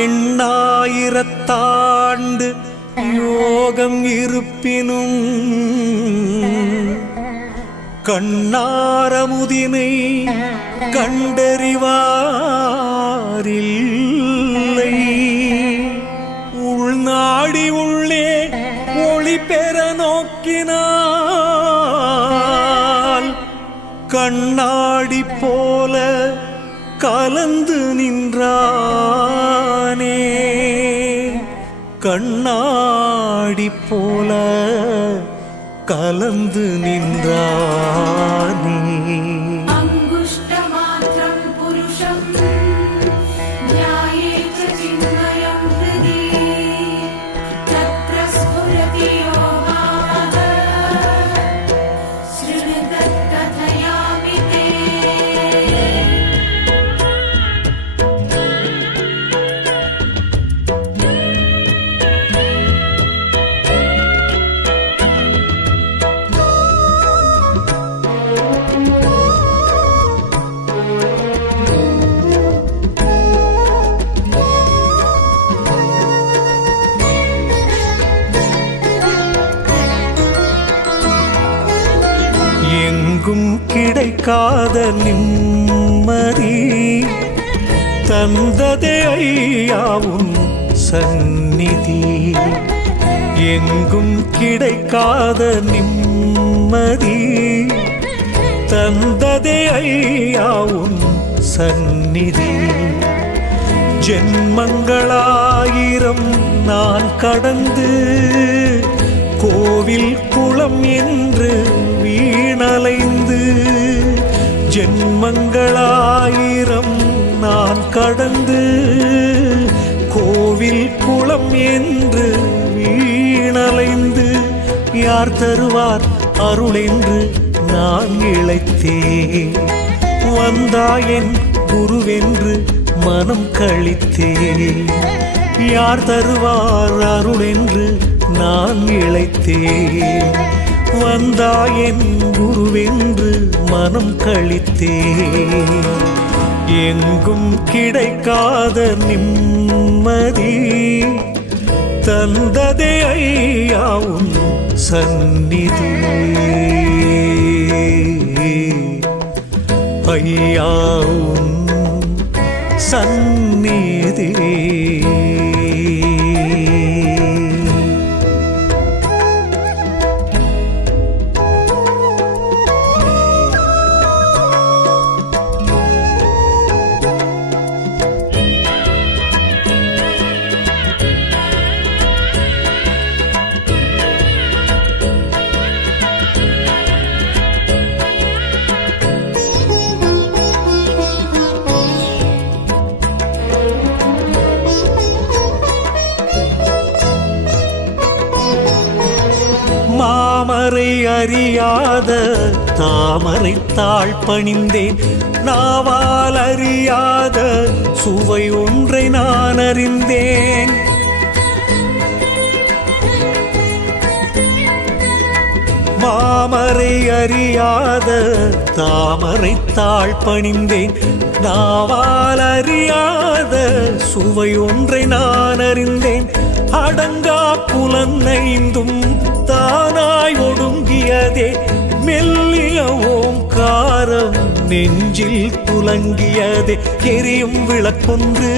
எண்ணாயிரத்தாண்டு யோகம் இருப்பினும் கண்ணாரமுதினை கண்டறிவாரில்லை. உள்நாடி உள்ளே ஒளி பெற நோக்கினால் கண்ணாடி போல கலந்து நின்றானே. கண்ணாடி போல கலந்து நின்றானே. சந்நிதி. எங்கும் கிடைக்காத நிம்மதி. தந்ததே ஐயாவும் சந்நிதி. ஜென்மங்களாயிரம் நான் கடந்து கோவில் குளம் என்று வீணலைந்து ஜென்மங்களாயிரம் நான் கடந்து குளம் என்று வீணலைந்து யார் தருவார் அருள் என்று நான் இழைத்தேன். வந்தாயன் குருவென்று மனம் கழித்தேன். யார் தருவார் அருள் என்று நான் இழைத்தேன். வந்தாயன் குருவென்று மனம் கழித்தேன். எங்கும் கிடைக்காத நிம்மதி தந்ததே ஐயாவும் சந்நிதி ஐயாவும் சந்நிதி தாமரை அறியாத தாமரை தாழ் பணிந்தேன். நாவால் அறியாத சுவை ஒன்றை நான் அறிந்தேன். மாமரை அறியாத தாமரை தாழ் பணிந்தேன். நாவால் அறியாத சுவை ஒன்றை நான் அறிந்தேன். அடங்கா புலனைந்தும் தானாய் ஒன்று ஒடுங்கியதே மெல்லிய ஓங்காரம் நெஞ்சில் துலங்கியதே எரியும் விளக்கொன்று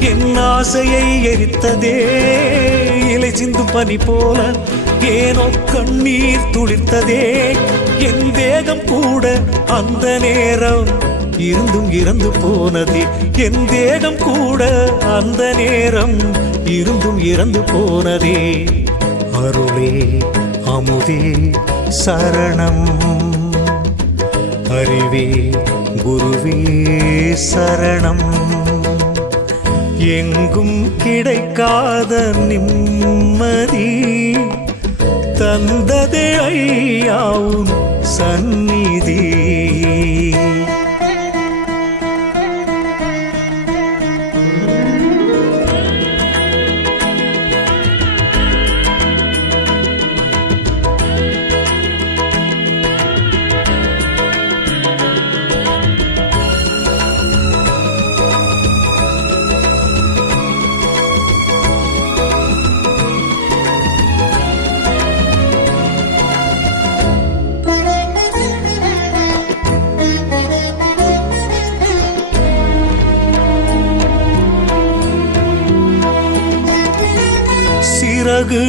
என் ஆசையை எரித்ததே இலை சிந்து பனி போல ஏனோ கண்ணீர் துளிர்த்ததே என் தேகம் கூட அந்த நேரம் இருந்தும் இறந்து போனதே. என் தேகம் கூட அந்த நேரம் இருந்தும் இறந்து போனதே. அருளே. அமுதே சரணம். அறிவே குருவே சரணம். எங்கும் கிடைக்காத நிம்மதி தந்ததே ஐயாவும் சந்நிதி.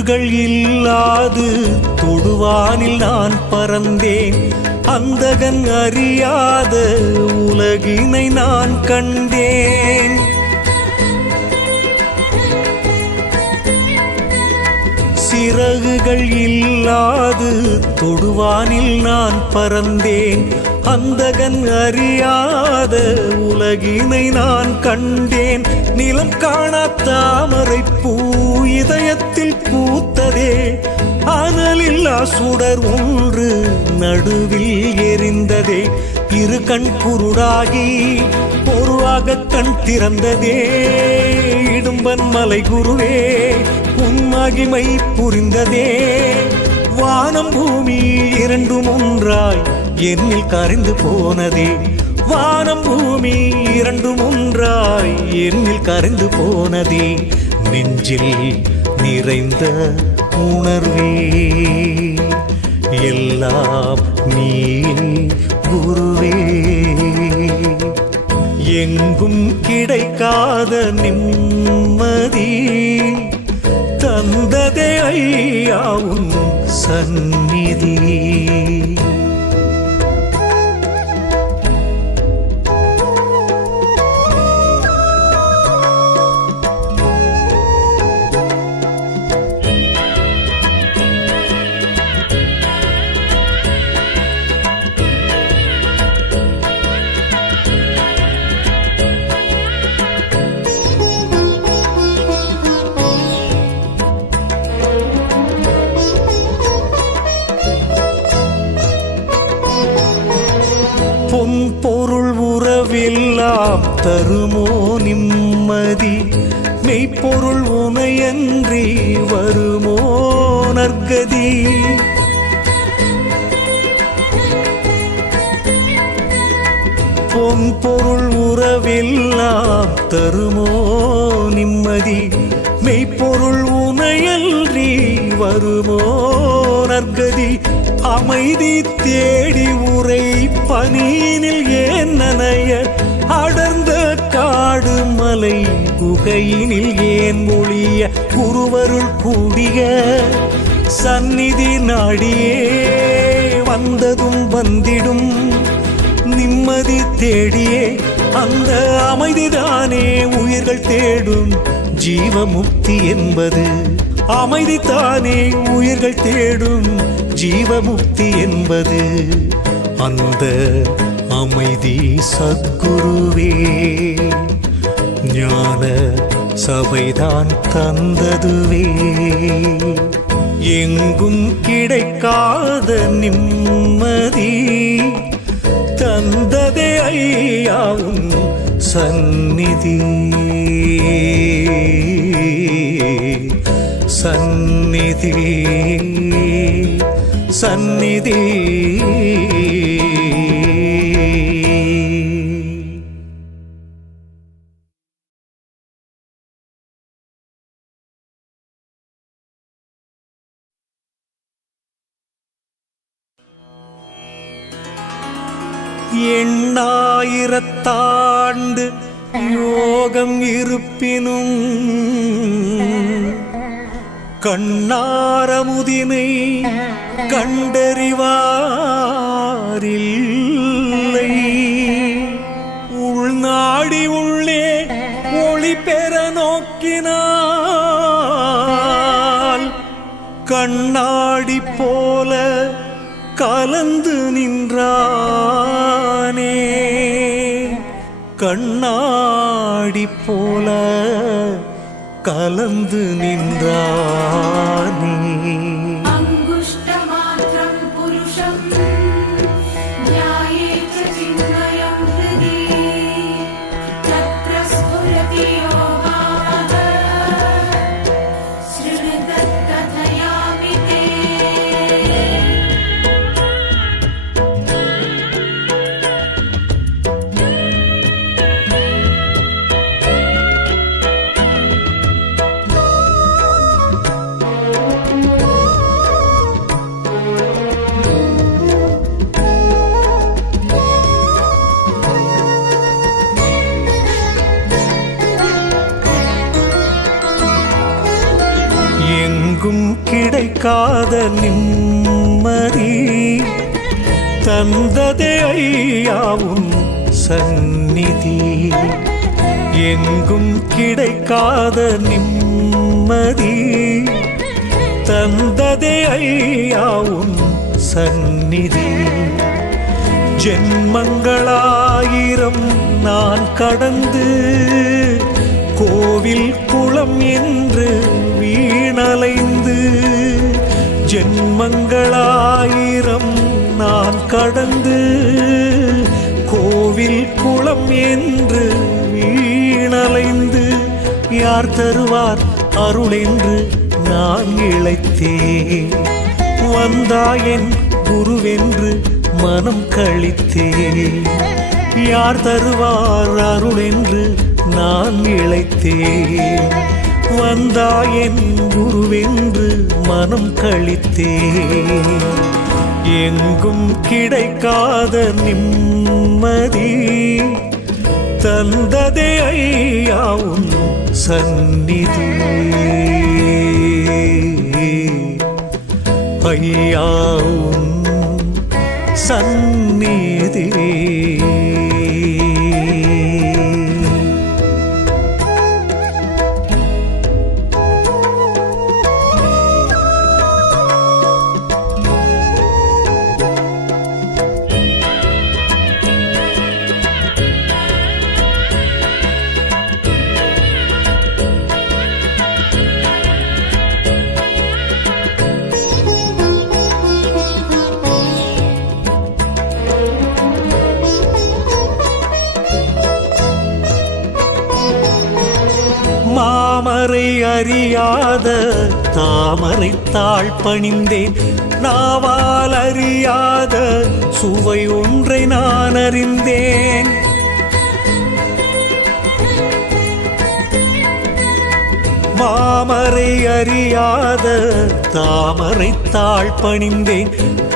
துகள் இல்லாது தொடுவானில் நான் பறந்தேன். அந்தகன் அறியாத உலகினை நான் கண்டேன். சிறகுகள் இல்லாது தொடுவானில் நான் பறந்தேன். அந்தகன் அறியாத உலகினை நான் கண்டேன். நிலம் காண தாமரை பூ இதயத்து இல்லா சுடர் ஒன்று நடுவில் எரிந்ததே. இரு கண் குருடாகி பொருளாக கண் திறந்ததே. இடும்பன் மலை குருவே உன்மகிமை புரிந்ததே. வானம் பூமி இரண்டும் ஒன்றாய் என்னில் கரைந்து போனதே. வானம் பூமி இரண்டும் ஒன்றாய் என்னில் கரைந்து போனதே. நெஞ்சில் நிறைந்த உணர்வே எல்லாம் நீ குருவே எங்கும் கிடைக்காத நிம்மதி தந்ததே ஐயாவும் சந்நிதி. தருமோ நிம்மதி? மெய்ப்பொருள் உனையன்றி வருமோ நற்கதி? பொன் பொருள் உறவெல்லாம் தருமோ நிம்மதி? மெய்ப்பொருள் உனையன்றி வருமோ நற்கதி? அமைதி தேடி உரை பனியினில் ஏன் நனைய காடு குகையினில் ஏன் மொழிய குருவருள் கூடிய சந்நிதி நாடியே? வந்ததும் வந்திடும் நிம்மதி தேடியே. அந்த அமைதிதானே உயிர்கள் தேடும் ஜீவமுக்தி என்பது. அமைதிதானே உயிர்கள் தேடும் ஜீவமுக்தி என்பது. அந்த அமைதி சத்குருவே. ஞான சபைதான் தந்ததுவே. எங்கும் கிடைக்காத நிம்மதி தந்ததே ஐயாவும் சந்நிதி. சந்நிதி சந்நிதி. எண்ணாயிரத்தாண்டு யோகம் இருப்பினும் கண்ணாரமுதினை கண்டறிவாரில்லை. உள்நாடி உள்ளே ஒளி பெற நோக்கினால் கண்ணாடி போல கலந்து நின்றார். கண்ணாடி போல கலந்து நின்றானே. தந்ததே ஐயாவும் சந்நிதி. எங்கும் கிடைக்காத நிம்மதி. தந்ததே ஐயாவும் சந்நிதி. ஜென்மங்களாயிரம் நான் கடந்து கோவில் குளம் என்று கடந்து கோவில் குளம் என்று வீணலைந்து யார் தருவார் அருள் என்று நான் இழைத்தேன். வந்தாயன் குருவென்று மனம் கழித்தேன். யார் தருவார் அருள் என்று நான் இழைத்தேன். வந்தாயன் குருவென்று மனம் கழித்தேன். எங்கும் கிடைக்காத நிம்மதி தந்ததே ஐயாவும் சந்நிதி. ஐயாவும் சந்நிதி. தாமரைத்தாள் பணிந்தேன். நாவால் அறியாத சுவை ஒன்றை நான் அறிந்தேன். மாமரை அறியாத தாமரைத்தாள் பணிந்தேன்.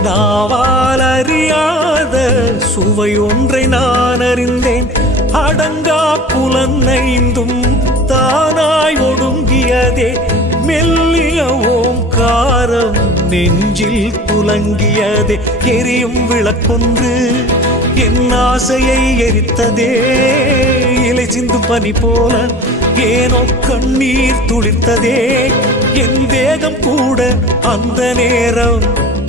நாவால் அறியாத சுவை ஒன்றை நான் அறிந்தேன். அடங்கா புலனைந்தும் தானாய் ஒடுங்கியதே. மெல்லிய ஓங்காரம் நெஞ்சில் துலங்கியதே எரியும் விளக்கொன்று என் ஆசையை எரித்ததே. இலை சிந்து பனி போல ஏனோ கண்ணீர் துளிர்த்ததே. என் தேகம் கூட அந்த நேரம்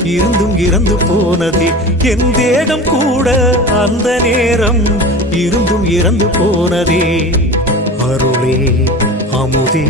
இருந்தும் இறந்து போனதே. என் தேகம் கூட அந்த நேரம் இருந்தும் இறந்து போனதே. அருளே அமுதே.